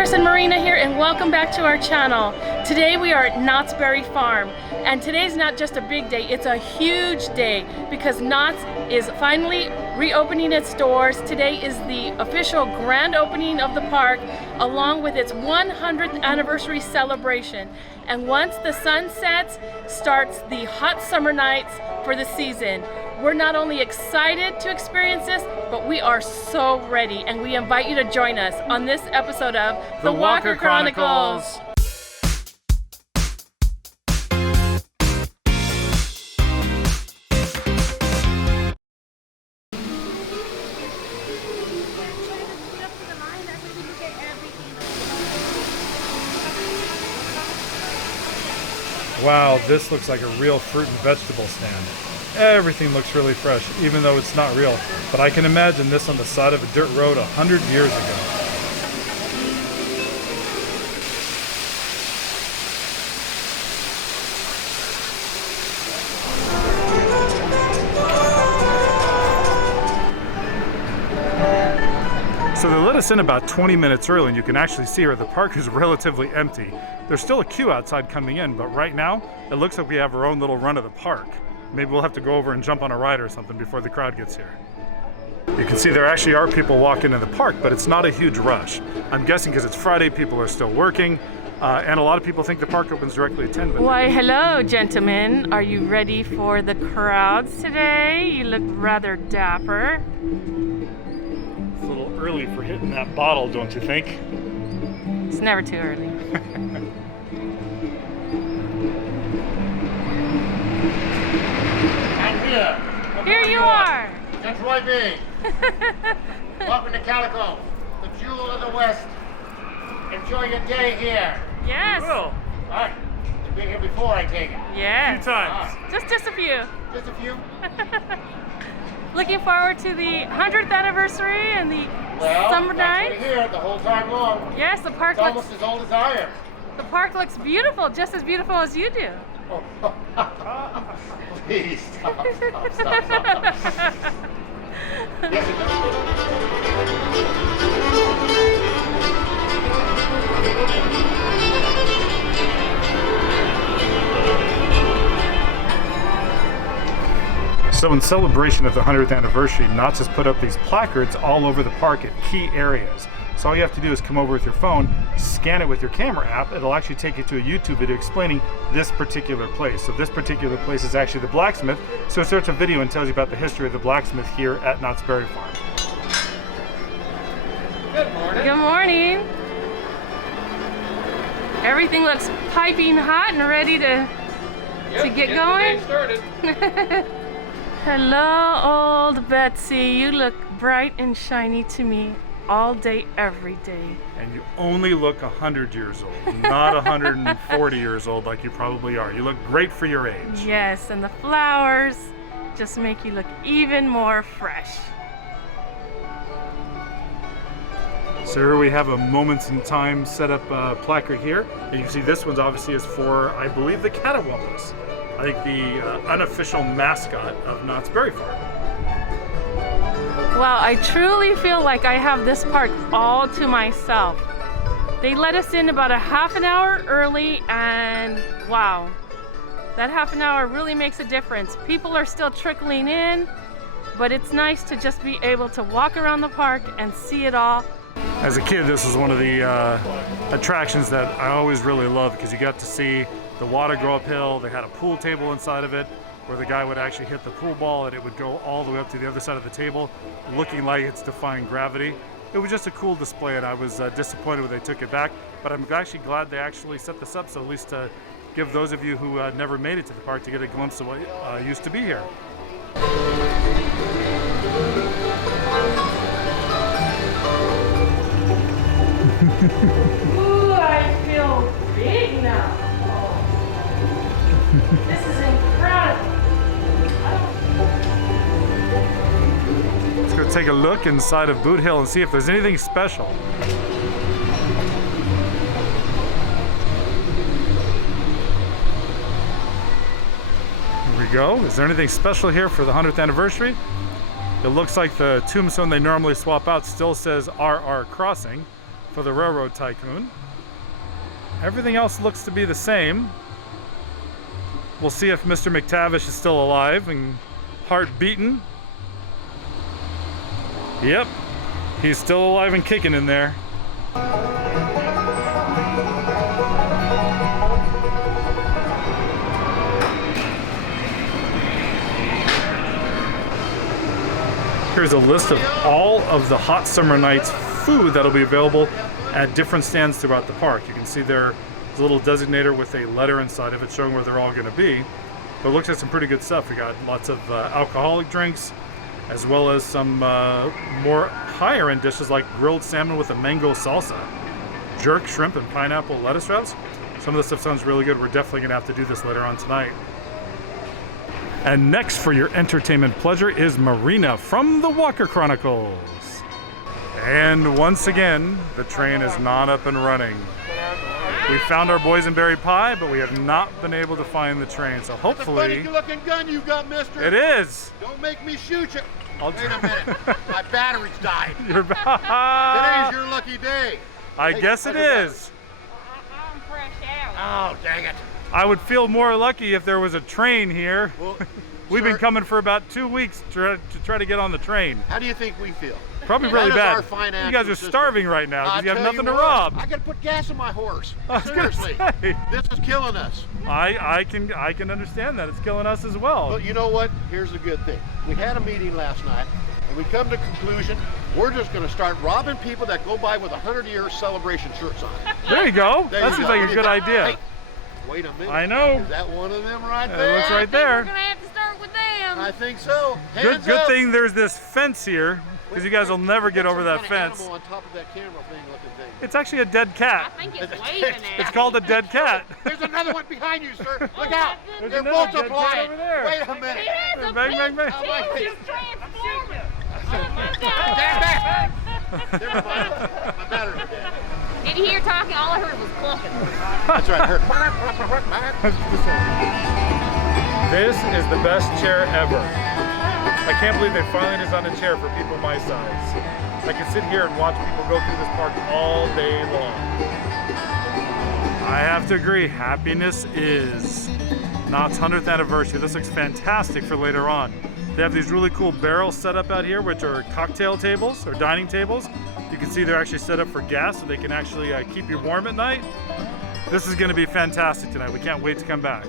Chris and Marina here, and welcome back to our channel. Today we are at Knott's Berry Farm, and today's not just a big day, it's a huge day because Knott's is finally reopening its doors. Today is the official grand opening of the park along with its 100th anniversary celebration. And once the sun sets, starts the hot summer nights for the season. We're not only excited to experience this, but we are so ready, and we invite you to join us on this episode of The Walker Chronicles. Wow, this looks like a real fruit and vegetable stand. Everything looks really fresh, even though it's not real. But I can imagine this on the side of a dirt road 100 years ago. So they let us in about 20 minutes early, and you can actually see here the park is relatively empty. There's still a queue outside coming in, but right now it looks like we have our own little run of the park. Maybe we'll have to go over and jump on a ride or something before the crowd gets here. You can see there actually are people walking in the park, but it's not a huge rush. I'm guessing because it's Friday, people are still working, and a lot of people think the park opens directly at 10. But why, hello, gentlemen. Are you ready for the crowds today? You look rather dapper. It's a little early for hitting that bottle, don't you think? It's never too early. Here you are. That's Roy B. Welcome to Calico, the jewel of the West. Enjoy your day here. Yes. Cool. All right. You've been here before, I take it. Yes. A few times. Just a few. Just a few? Looking forward to the 100th anniversary and the summer night. Well, here the whole time long. Yes, the park It's looks almost as old as I am. the park looks beautiful, just as beautiful as you do. Oh. Please stop. Yes, it So in celebration of the 100th anniversary, Knott's has put up these placards all over the park at key areas. So all you have to do is come over with your phone, scan it with your camera app. It'll actually take you to a YouTube video explaining this particular place. So this particular place is actually the blacksmith. So it starts a video and tells you about the history of the blacksmith here at Knott's Berry Farm. Good morning. Good morning. Everything looks piping hot and ready to get going. Started. Hello, old Betsy. You look bright and shiny to me all day, every day. And you only look 100 years old, not 140 years old like you probably are. You look great for your age. Yes, and the flowers just make you look even more fresh. So here we have a Moments in Time set up placard here. And you can see this one's obviously is for, I believe, the Catawampas. I think the unofficial mascot of Knott's Berry Farm. Well, I truly feel like I have this park all to myself. They let us in about a half an hour early, and wow, that half an hour really makes a difference. People are still trickling in, but it's nice to just be able to walk around the park and see it all. As a kid, this was one of the attractions that I always really loved because you got to see the water go uphill. They had a pool table inside of it where the guy would actually hit the pool ball and it would go all the way up to the other side of the table, looking like it's defying gravity. It was just a cool display, and I was disappointed when they took it back, but I'm actually glad they actually set this up, so at least to give those of you who never made it to the park to get a glimpse of what used to be here. Ooh, I feel big now. This is incredible. Let's go take a look inside of Boot Hill and see if there's anything special. Here we go. Is there anything special here for the 100th anniversary? It looks like the tombstone they normally swap out still says RR Crossing. for the Railroad Tycoon. Everything else looks to be the same. We'll see if Mr. McTavish is still alive and heart beating. Yep, he's still alive and kicking in there. Here's a list of all of the hot summer nights food that'll be available at different stands throughout the park. You can see there's a little designator with a letter inside of it showing where they're all going to be. But it looks like some pretty good stuff. We got lots of alcoholic drinks, as well as some more higher end dishes like grilled salmon with a mango salsa, jerk shrimp and pineapple lettuce wraps. Some of this stuff sounds really good. We're definitely going to have to do this later on tonight. And next for your entertainment pleasure is Marina from the Walker Chronicles. And once again, the train is not up and running. We found our Boysenberry pie, but we have not been able to find the train. So hopefully... That's a funny looking gun you got, mister. It is. Don't make me shoot you. I'll Wait a minute. My battery's died. Today's your lucky day. I guess it is. I'm fresh out. Oh, dang it. I would feel more lucky if there was a train here. Well, We've been sir, coming for about 2 weeks to try to get on the train. How do you think we feel? Probably really That is bad. our financial You guys are system. starving right now because I'll you have tell nothing to what, rob. I gotta put gas in my horse. I was gonna Seriously. say. This is killing us. I can understand that. It's killing us as well. But you know what? Here's the good thing. We had a meeting last night, and we come to conclusion, we're just gonna start robbing people that go by with 100-year celebration shirts on. There you go. There That you seems go. like a good idea. Hey, wait a minute. I know. Is that one of them right It there? looks right We're there. gonna have to start with them. I think so. Good Hands up. thing there's this fence here because you guys will never get over that Some kind of fence. animal on top of that camera thing looking thing. It's actually a dead I cat. think it's waving at It's me. called a dead cat. There's another one behind you, sir. Look my out. goodness. They're There's another dead cat multiplying. over there. Wait a He minute. has a Bang, big bang, bang. huge transformer. Oh my Stand God. back. Never mind. My battery's dead. Did you hear talking? All I heard was clucking. That's right. I heard. This is the best chair ever. I can't believe they finally designed a chair for people my size. I can sit here and watch people go through this park all day long. I have to agree, happiness is. Knott's 100th anniversary. This looks fantastic for later on. They have these really cool barrels set up out here, which are cocktail tables or dining tables. You can see they're actually set up for gas, so they can actually keep you warm at night. This is going to be fantastic tonight. We can't wait to come back.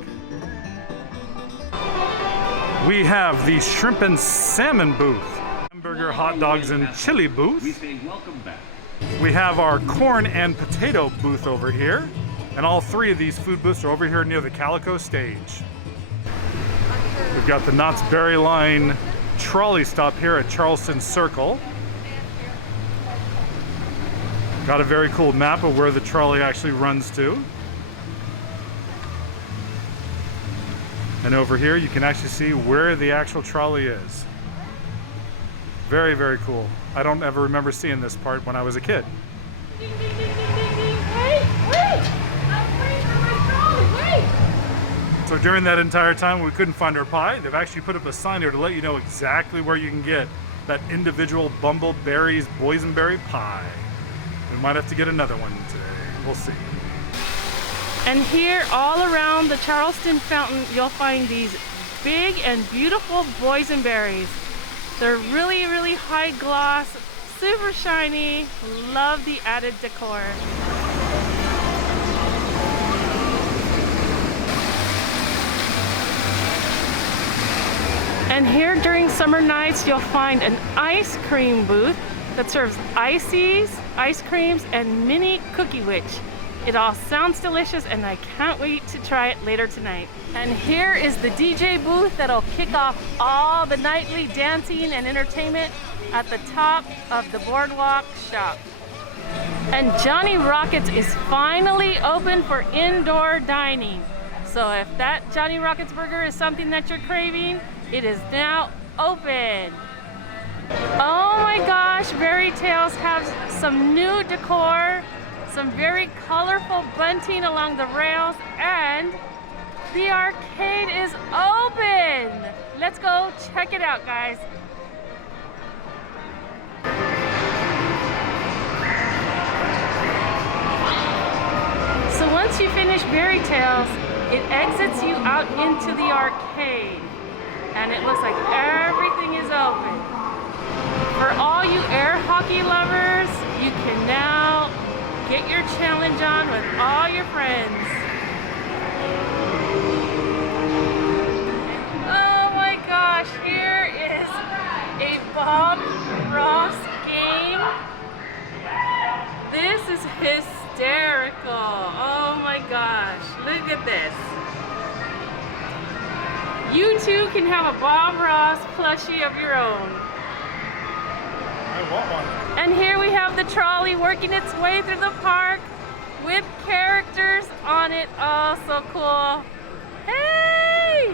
We have the shrimp and salmon booth, hamburger, hot dogs, and chili booth. We say welcome back. We have our corn and potato booth over here. And all three of these food booths are over here near the Calico stage. We've got the Knott's Berry Line trolley stop here at Charleston Circle. Got a very cool map of where the trolley actually runs to. And over here you can actually see where the actual trolley is. Very, very cool. I don't ever remember seeing this part when I was a kid. Ding, ding, ding, ding, ding, ding. Wait. I'm waiting for my trolley. Wait. So during that entire time we couldn't find our pie, they've actually put up a sign here to let you know exactly where you can get that individual Bumbleberry's Boysenberry pie. We might have to get another one today. We'll see. And here all around the Charleston fountain, you'll find these big and beautiful boysenberries. They're really, really high gloss, super shiny. Love the added decor. And here during summer nights, you'll find an ice cream booth that serves ices, ice creams, and mini Cookie Witch. It all sounds delicious and I can't wait to try it later tonight. And here is the DJ booth that'll kick off all the nightly dancing and entertainment at the top of the Boardwalk shop. And Johnny Rockets is finally open for indoor dining. So if that Johnny Rockets burger is something that you're craving, it is now open. Oh my gosh, Berry Tales has some new decor, some very colorful bunting along the rails, and the arcade is open. Let's go check it out, guys. you finish Berry Tales, it exits you out into the arcade. And it looks like everything is open. For all you air hockey lovers, you can now get your challenge on with all your friends. Oh my gosh, here is a Bob Ross game. This is hysterical. Oh my gosh, look at this. You too can have a Bob Ross plushie of your own. I want one. And here we have the trolley working its way through the park with characters on it. Oh, so cool. Hey!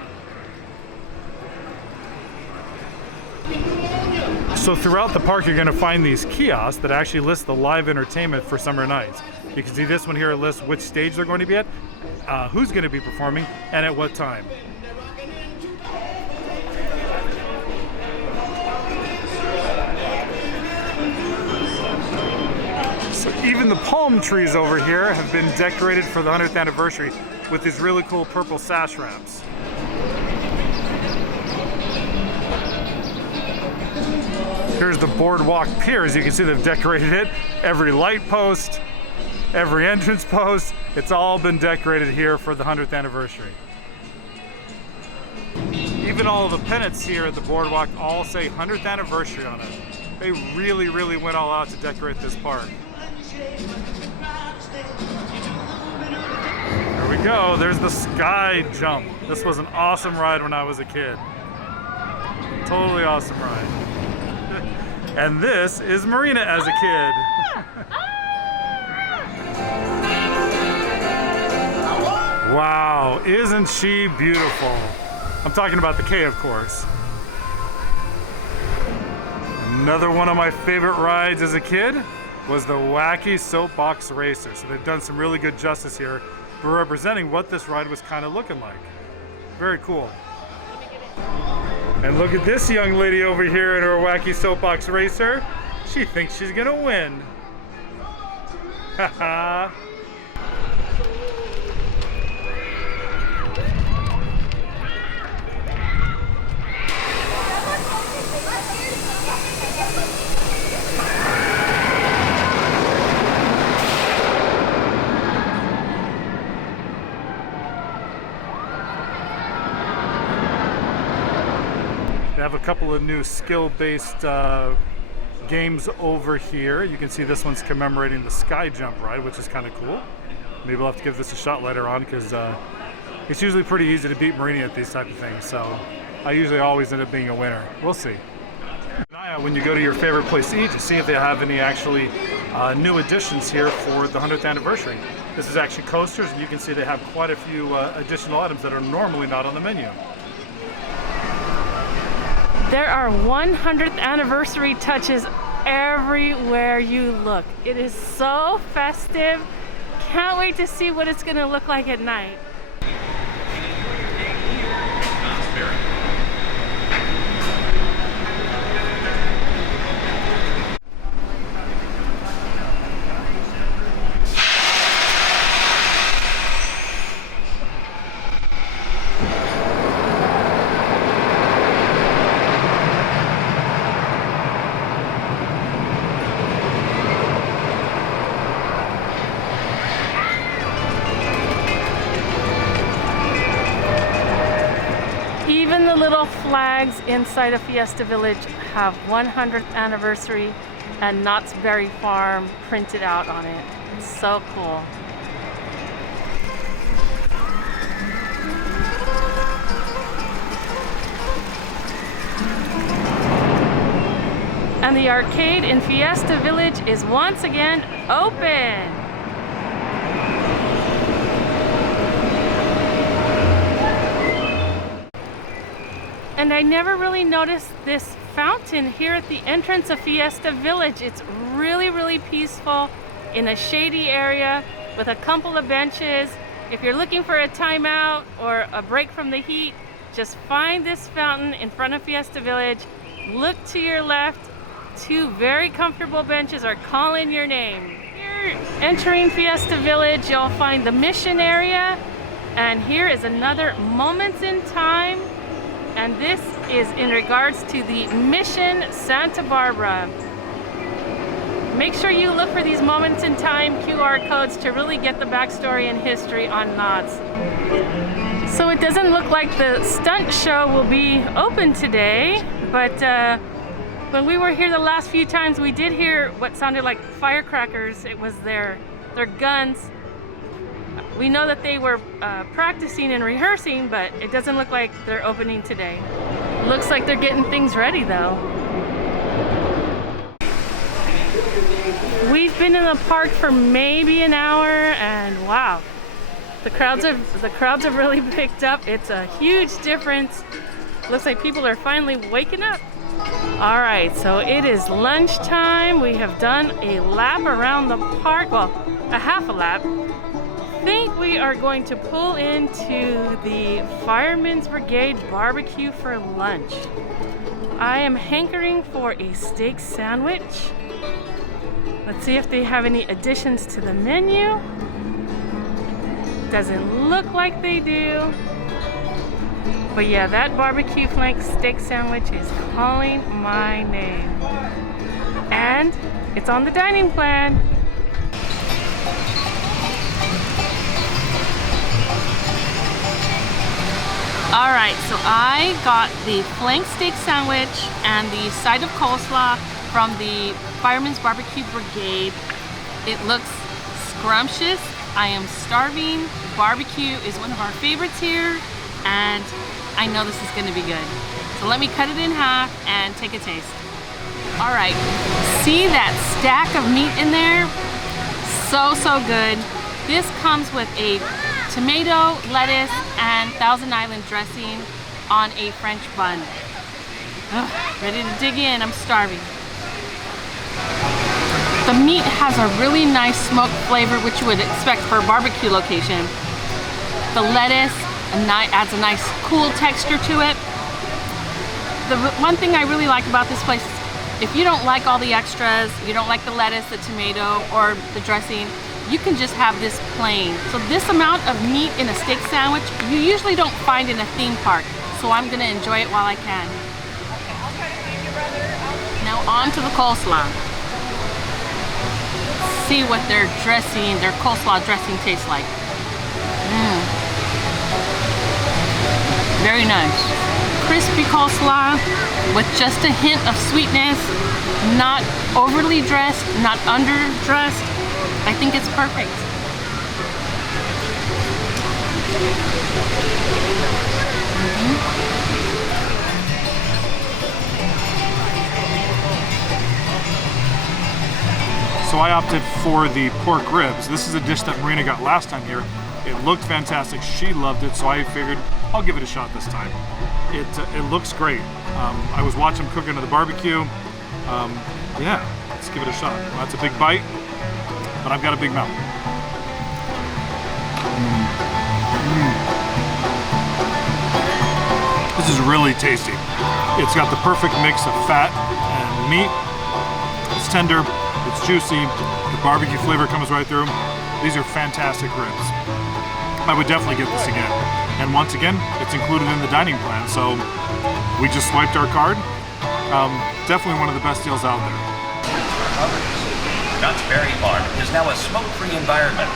So throughout the park, you're going to find these kiosks that actually list the live entertainment for summer nights. You can see this one here lists which stage they're going to be at, who's going to be performing, and at what time. So even the palm trees over here have been decorated for the 100th anniversary with these really cool purple sash wraps. Here's the Boardwalk Pier. As you can see, they've decorated it. Every light post, every entrance post, it's all been decorated here for the 100th anniversary. Even all of the pennants here at the Boardwalk all say 100th anniversary on it. They really, really went all out to decorate this park. There we go. There's the Sky Jump. This was an awesome ride when I was a kid. Totally awesome ride. And this is Marina as a kid. Wow, isn't she beautiful? I'm talking about the K, of course. Another one of my favorite rides as a kid was the Wacky Soapbox Racer. So they've done some really good justice here for representing what this ride was kind of looking like. Very cool. And look at this young lady over here in her Wacky Soapbox Racer. She thinks she's gonna win. Haha. They have a couple of new skill-based games over here. You can see this one's commemorating the Sky Jump ride, which is kind of cool. Maybe we'll have to give this a shot later on because it's usually pretty easy to beat Marini at these type of things. So I usually always end up being a winner. We'll see. When you go to your favorite place to eat, to see if they have any actually new additions here for the 100th anniversary. This is actually coasters, and you can see they have quite a few additional items that are normally not on the menu. There are 100th anniversary touches everywhere you look. It is so festive. Can't wait to see what it's going to look like at night. The little flags inside of Fiesta Village have 100th anniversary and Knott's Berry Farm printed out on it. It's so cool. And the arcade in Fiesta Village is once again open. And I never really noticed this fountain here at the entrance of Fiesta Village. It's really, really peaceful in a shady area with a couple of benches. If you're looking for a timeout or a break from the heat, just find this fountain in front of Fiesta Village. Look to your left. Two very comfortable benches are calling your name. Here's entering Fiesta Village, you'll find the Mission area, and here is another Moments in Time, and this is in regards to the Mission Santa Barbara. Make sure you look for these Moments in Time QR codes to really get the backstory and history on Knott's. So it doesn't look like the stunt show will be open today, but when we were here the last few times, we did hear what sounded like firecrackers. It was their guns. We know that they were practicing and rehearsing, but it doesn't look like they're opening today. Looks like they're getting things ready though. We've been in the park for maybe an hour, and wow, the crowds have really picked up. It's a huge difference. Looks like people are finally waking up. All right, so it is lunchtime. We have done a lap around the park, well, a half a lap. I think we are going to pull into the Fireman's Brigade barbecue for lunch. I am hankering for a steak sandwich. Let's see if they have any additions to the menu. Doesn't look like they do. But yeah, that barbecue flank steak sandwich is calling my name. And it's on the dining plan. All right, so I got the flank steak sandwich and the side of coleslaw from the Fireman's Barbecue Brigade. It looks scrumptious. I am starving. Barbecue is one of our favorites here, and I know this is gonna be good. So let me cut it in half and take a taste. All right, see that stack of meat in there? So good. This comes with a tomato, lettuce, and Thousand Island dressing on a French bun. Ugh, ready to dig in, I'm starving. The meat has a really nice smoked flavor, which you would expect for a barbecue location. The lettuce adds a nice cool texture to it. The one thing I really like about this place is if you don't like all the extras, you don't like the lettuce, the tomato, or the dressing, you can just have this plain. So this amount of meat in a steak sandwich, you usually don't find in a theme park. So I'm gonna enjoy it while I can. Now on to the coleslaw. See what their coleslaw dressing tastes like. Very nice. Crispy coleslaw with just a hint of sweetness, not overly dressed, not underdressed. I think it's perfect. So I opted for the pork ribs. This is a dish that Marina got last time here. It looked fantastic. She loved it, so I figured I'll give it a shot this time. It looks great. I was watching them cooking at the barbecue. Yeah, let's give it a shot. Well, that's a big bite, but I've got a big mouth. This is really tasty. It's got the perfect mix of fat and meat. It's tender, it's juicy, the barbecue flavor comes right through. These are fantastic ribs. I would definitely get this again. And once again, it's included in the dining plan, so we just swiped our card. Definitely one of the best deals out there. Knott's Berry Farm is now a smoke-free environment.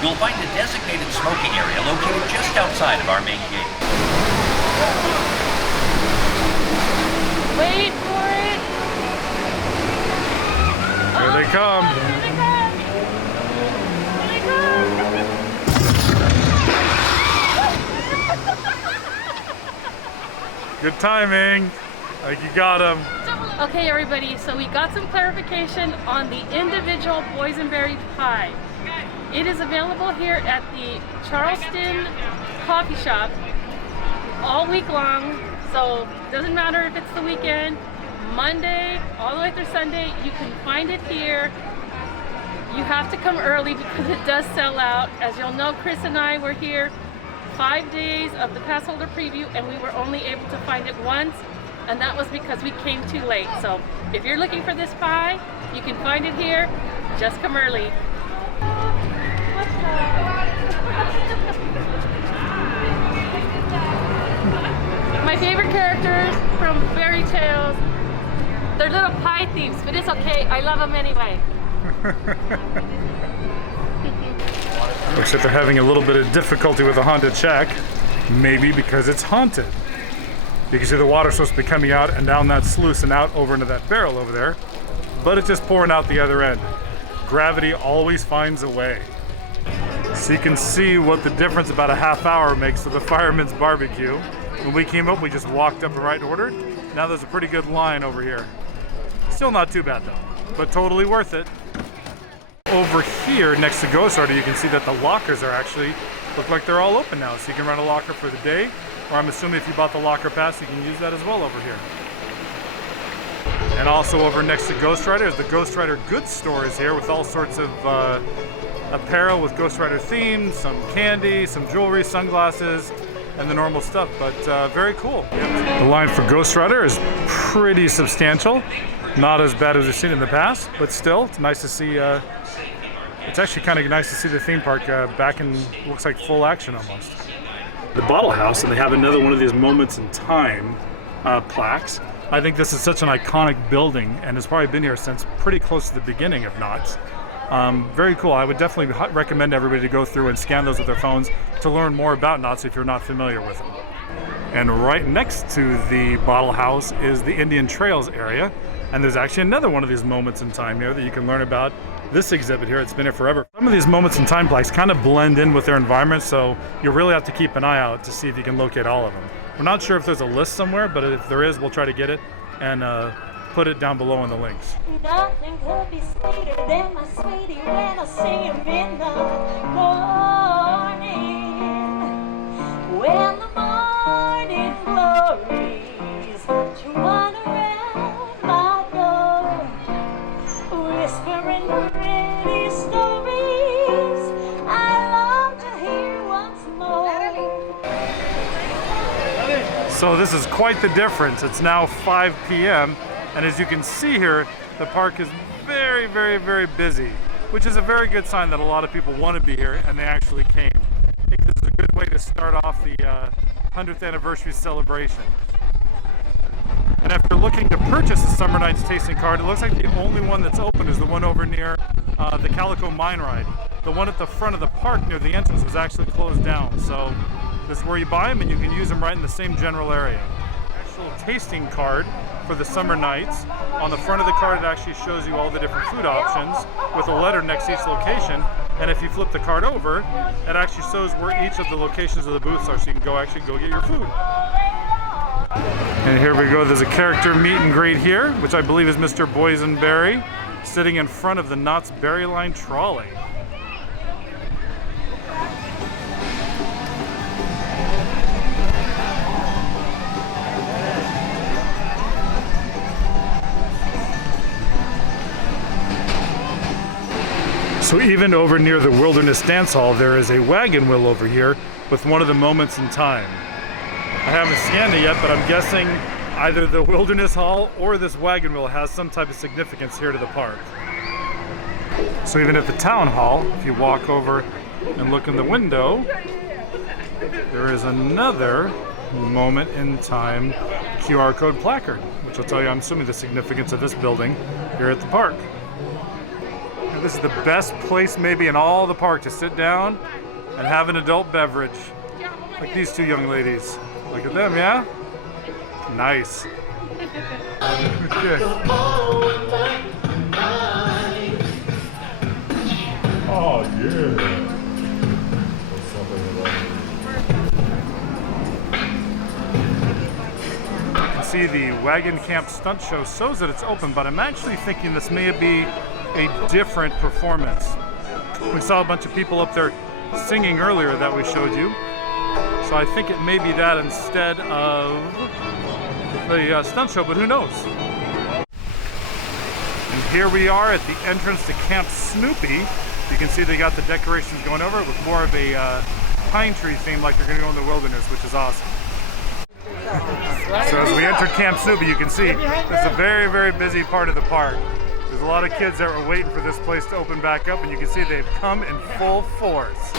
You'll find a designated smoking area located just outside of our main gate. Wait for it. Here they come. Here they come. Here they come. Good timing. Like you got them. Okay, everybody, so we got some clarification on the individual Boysenberry pie. It is available here at the Charleston coffee shop all week long, so it doesn't matter if it's the weekend, Monday, all the way through Sunday, you can find it here. You have to come early because it does sell out. As you'll know, Chris and I were here 5 days of the pass holder preview, and we were only able to find it once, and that was because we came too late. So if you're looking for this pie, you can find it here. Just come early. My favorite characters from fairy tales. They're little pie thieves, but it's okay. I love them anyway. Looks like they're having a little bit of difficulty with the haunted shack. Maybe because it's haunted. You can see the water's supposed to be coming out and down that sluice and out over into that barrel over there. But it's just pouring out the other end. Gravity always finds a way. So you can see what the difference about a half hour makes to the Fireman's barbecue. When we came up, we just walked up and right ordered. Now there's a pretty good line over here. Still not too bad though, but totally worth it. Over here next to Ghost Rider, you can see that the lockers are actually, look like they're all open now. So you can rent a locker for the day, or I'm assuming if you bought the locker pass, you can use that as well over here. And also over next to Ghost Rider is the Ghost Rider goods store is here with all sorts of apparel with Ghost Rider themes, some candy, some jewelry, sunglasses, and the normal stuff, but very cool. The line for Ghost Rider is pretty substantial. Not as bad as we've seen in the past, but still, it's nice to see, it's actually kind of nice to see the theme park back in, looks like full action almost. The Bottle House, and they have another one of these moments in time plaques. I think this is such an iconic building, and it's probably been here since pretty close to the beginning of Knott's. Very cool. I would definitely recommend everybody to go through and scan those with their phones to learn more about Knott's if you're not familiar with them. And right next to the Bottle House is the Indian Trails area, and there's actually another one of these moments in time here that you can learn about. This exhibit here, it's been here forever. Some of these moments in time plaques kind of blend in with their environment, so you really have to keep an eye out to see if you can locate all of them. We're not sure if there's a list somewhere, but if there is, we'll try to get it and put it down below in the links. Nothing could be sweeter than my sweetie when I see him in the morning. When the morning glories run around my door, whispering pretty stories I love to hear once more. So this is quite the difference. It's now 5 p.m. and as you can see here, the park is very, very, very busy, which is a very good sign that a lot of people want to be here and they actually came. I think this is a good way to start off the 100th anniversary celebration. And after looking to purchase the Summer Nights tasting card, it looks like the only one that's open is the one over near the Calico Mine Ride. The one at the front of the park near the entrance was actually closed down. So this is where you buy them and you can use them right in the same general area. Actual tasting card for the Summer Nights. On the front of the card, it actually shows you all the different food options with a letter next to each location. And if you flip the card over, it actually shows where each of the locations of the booths are, so you can actually go get your food. And here we go. There's a character meet and greet here, which I believe is Mr. Boysenbeary, sitting in front of the Knott's Berry Line trolley. So even over near the Wilderness Dance Hall, there is a wagon wheel over here with one of the moments in time. I haven't scanned it yet, but I'm guessing either the Wilderness Hall or this wagon wheel has some type of significance here to the park. So even at the Town Hall, if you walk over and look in the window, there is another moment in time QR code placard, which will tell you, I'm assuming, the significance of this building here at the park. And this is the best place maybe in all the park to sit down and have an adult beverage. Like these two young ladies. Look at them, yeah? Nice. Okay. Oh, yeah. You can see the Wagon Camp Stunt Show shows that it's open, but I'm actually thinking this may be a different performance. We saw a bunch of people up there singing earlier that we showed you. So I think it may be that instead of the stunt show, but who knows? And here we are at the entrance to Camp Snoopy. You can see they got the decorations going over it with more of a pine tree theme like they're going to go in the wilderness, which is awesome. So as we enter Camp Snoopy, you can see it's a very, very busy part of the park. There's a lot of kids that were waiting for this place to open back up, and you can see they've come in full force.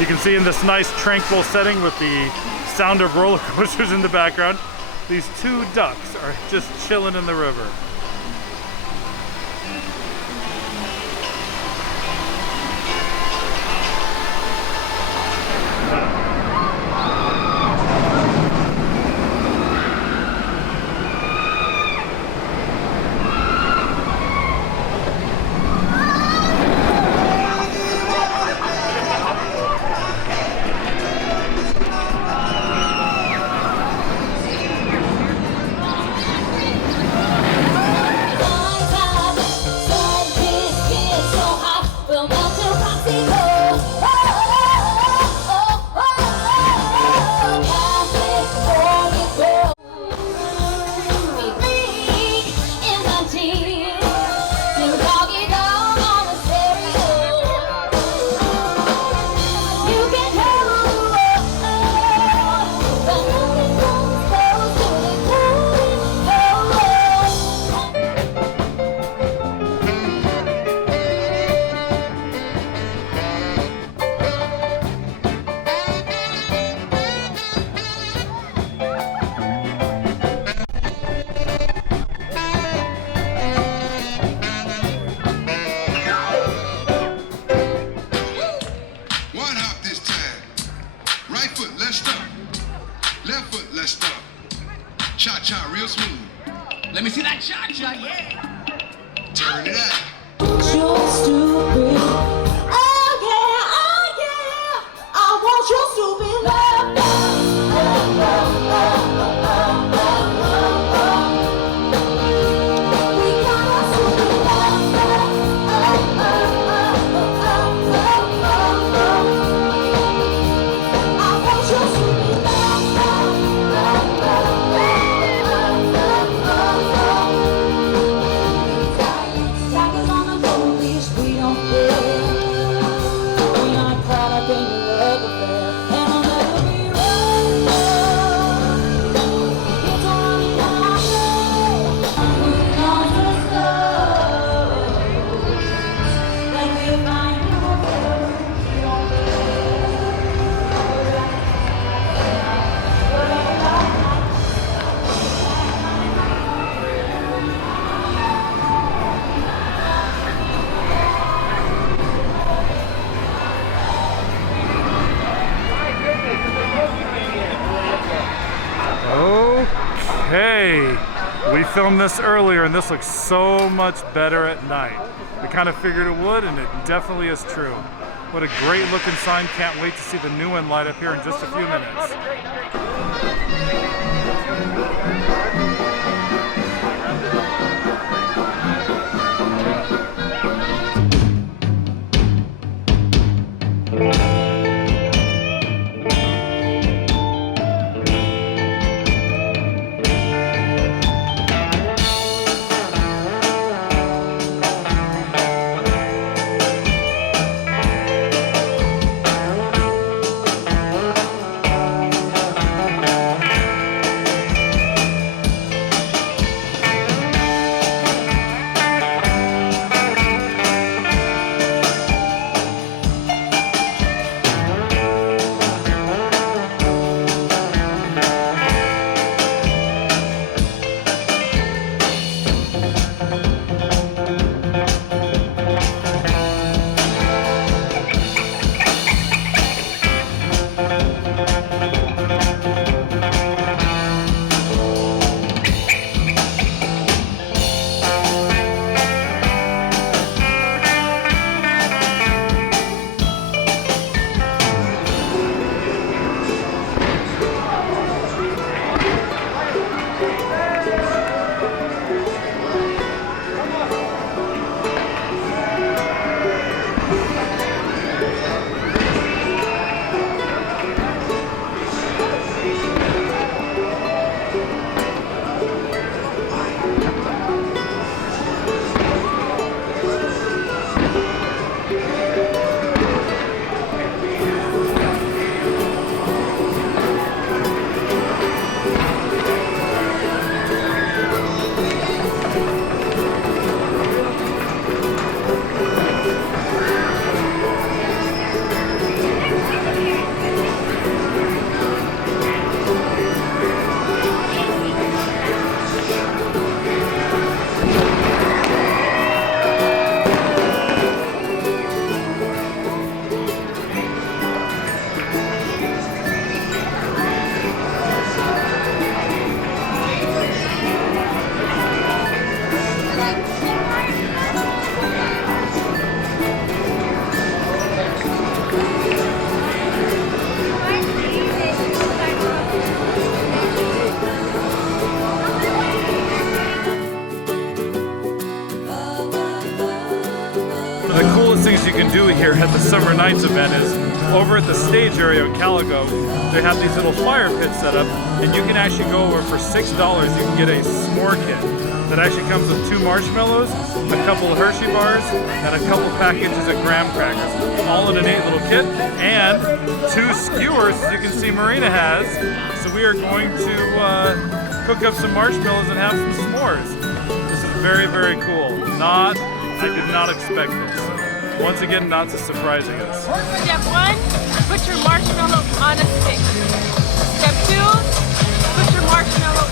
You can see in this nice tranquil setting with the sound of roller coasters in the background, these two ducks are just chilling in the river. Cha-cha real smooth. Let me see that cha-cha, yeah. Turn it up. You're stupid. Oh yeah, oh yeah. I want your stupid love. We got a stupid love. I want your stupid love. Tigers on a gold leash, we don't care. We're not caught up in your love affair, and I'll never be right. It's only our day. We're on the slow. Then we'll find your love. We don't Okay, we filmed this earlier and this looks so much better at night. We kind of figured it would, and it definitely is true. What a great looking sign. Can't wait to see the new one light up here in just a few minutes. things you can do here at the Summer Nights event is over at the stage area of Calico, they have these little fire pits set up, and you can actually go over for $6. You can get a s'more kit that actually comes with 2 marshmallows, a couple of Hershey bars, and a couple packages of graham crackers, all in a neat little kit, and 2 skewers, as you can see Marina has. So we are going to cook up some marshmallows and have some s'mores. This is very, very cool. Knott, I did not expect this. Once again, Knott's is surprising us. Step 1, put your marshmallow on a stick. Step 2, put your marshmallow